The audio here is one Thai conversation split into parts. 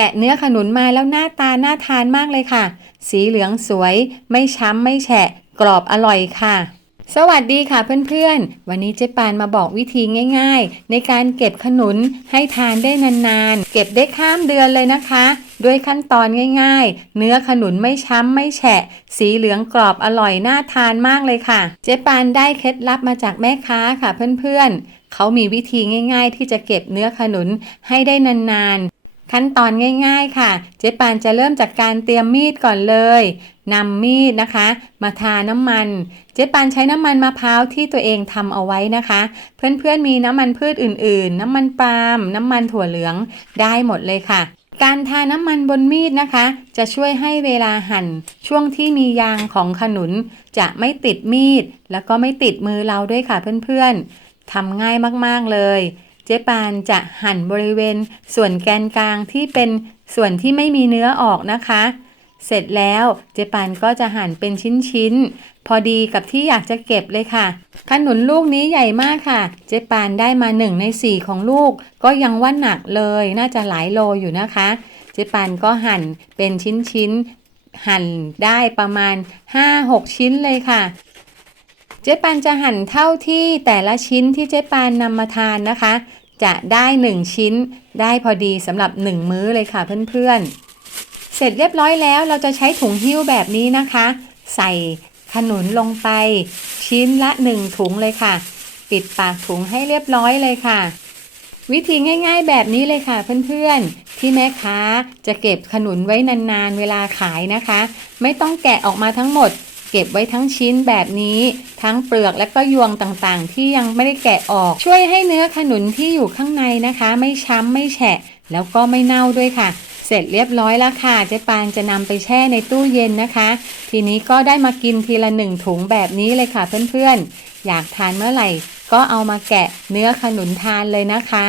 กะเนื้อขนุนมาแล้วหน้าตาน่าทานมากเลยค่ะ สีเหลืองสวย ไม่ช้ำไม่แฉะ กรอบอร่อยค่ะ สวัสดีค่ะเพื่อนๆ วันนี้เจ๊ปานมาบอกวิธีง่าย ๆ ในการเก็บขนุนให้ทานได้นานๆ เก็บได้ข้ามเดือนเลยนะคะ ด้วยขั้นตอนง่ายๆ เนื้อขนุนไม่ช้ำไม่แฉะ สีเหลืองกรอบอร่อยน่าทานมากเลยค่ะ เจ๊ปานได้เคล็ดลับมาจากแม่ค้าค่ะเพื่อนๆ เขามีวิธีง่าย ๆ ที่จะเก็บเนื้อขนุนให้ได้นานๆ ขั้นตอนง่ายๆค่ะ เจ๊ปานจะเริ่มจากการเตรียมมีดก่อนเลยนำมีดนะคะ มาทาน้ำมัน เจ๊ปานใช้น้ำมันมะพร้าวที่ตัวเองทำเอาไว้นะคะ เพื่อนๆมีน้ำมันพืชอื่นๆ น้ำมันปาล์มน้ำมันถั่วเหลืองได้หมดเลยค่ะการทาน้ำมันบนมีดนะคะ จะช่วยให้เวลาหั่น ช่วงที่มียางของขนุน จะไม่ติดมีด แล้วก็ไม่ติดมือเราด้วยค่ะเพื่อนๆทำง่ายมากๆเลย เจ๊ปานจะหั่นบริเวณส่วนแกนกลางที่เป็นส่วนที่ไม่มีเนื้อออกนะคะ เสร็จแล้วเจ๊ปานก็จะหั่นเป็นชิ้นๆ พอดีกับที่อยากจะเก็บเลยค่ะ ขนุนลูกนี้ใหญ่มากค่ะ เจ๊ปานได้มาหนึ่งในสี่ของลูก ก็ยังว่าหนักเลยน่าจะหลายโลอยู่นะคะ เจ๊ปานก็หั่นเป็นชิ้นๆ หั่นได้ประมาณ 5-6 ชิ้นเลยค่ะ เจ๊ปานจะหั่นเท่าที่แต่ละชิ้นที่เจ๊ปานนำมาทานนะคะ จะได้ 1 ชิ้น ได้พอดีสำหรับ 1 มื้อเลยค่ะเพื่อนๆ เสร็จเรียบร้อยแล้วเราจะใช้ถุงหิ้วแบบนี้นะคะ ใส่ขนุนลงไป ชิ้นละ 1 ถุงเลยค่ะ ปิดปากถุงให้เรียบร้อยเลยค่ะ วิธีง่ายๆแบบนี้เลยค่ะเพื่อนๆ ที่แม่ค้าจะเก็บขนุนไว้นานๆเวลาขายนะคะ ไม่ต้องแกะออกมาทั้งหมด เก็บไว้ทั้งชิ้นแบบนี้ ทั้งเปลือกและก็ยวงต่างๆ ที่ยังไม่ได้แกะออก ช่วยให้เนื้อขนุนที่อยู่ข้างในนะคะ ไม่ช้ำไม่แฉะ แล้วก็ไม่เน่าด้วยค่ะเสร็จเรียบร้อยแล้วค่ะ เจ๊ปานจะนำไปแช่ในตู้เย็นนะคะ ทีนี้ก็ได้มากินทีละหนึ่งถุงแบบนี้เลยค่ะเพื่อนๆ อยากทานเมื่อไหร่ ก็เอามาแกะเนื้อขนุนทานเลยนะคะ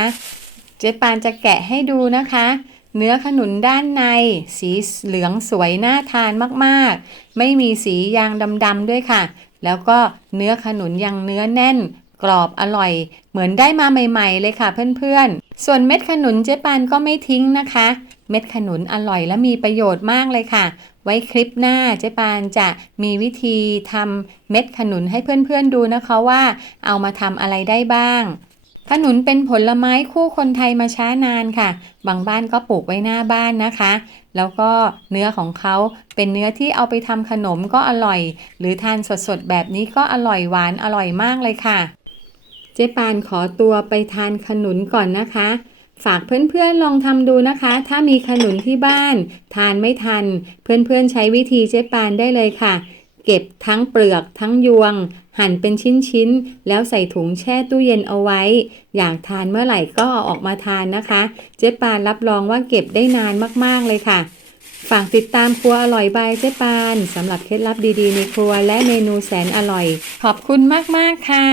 เจ๊ปานจะแกะให้ดูนะคะ เนื้อขนุนด้านใน สีเหลืองสวยน่าทานมากๆ ไม่มีสียางดำๆด้วยค่ะ แล้วก็เนื้อขนุนยังเนื้อแน่น กรอบอร่อย เหมือนได้มาใหม่ ๆ เลยค่ะเพื่อนๆ ส่วนเม็ดขนุนเจ๊ปานก็ไม่ทิ้งนะคะ เม็ดขนุนอร่อยและมีประโยชน์มากเลยค่ะ ไว้คลิปหน้าเจ๊ปานจะมีวิธีทำเม็ดขนุนให้เพื่อนๆดูนะคะว่า เอามาทำอะไรได้บ้าง ขนุนเป็นผลไม้คู่คนไทยมาช้านานค่ะ บางบ้านก็ปลูกไว้หน้าบ้านนะคะ แล้วก็เนื้อของเขาเป็นเนื้อที่เอาไปทำขนมก็อร่อย หรือทานสดๆแบบนี้ก็อร่อยหวานอร่อยมากเลยค่ะ เจ๊ปานขอตัวไปทานขนุนก่อนนะคะ ฝากเพื่อนๆลองทำดูนะคะ ถ้ามีขนุนที่บ้าน ทานไม่ทัน เพื่อนๆใช้วิธีเจ๊ปานได้เลยค่ะ เก็บทั้งเปลือกทั้งยวง หั่นเป็นชิ้นๆ แล้วใส่ถุงแช่ตู้เย็นเอาไว้ อยากทานเมื่อไหร่ก็อออกมาทานนะคะ เจ๊ปานรับรองว่าเก็บได้นานมากๆเลยค่ะ ฝากติดตามครัวอร่อยบายเจ๊ปานสำหรับเคล็ดลับดีๆ ในครัวและเมนูแสนอร่อย ขอบคุณมากๆค่ะ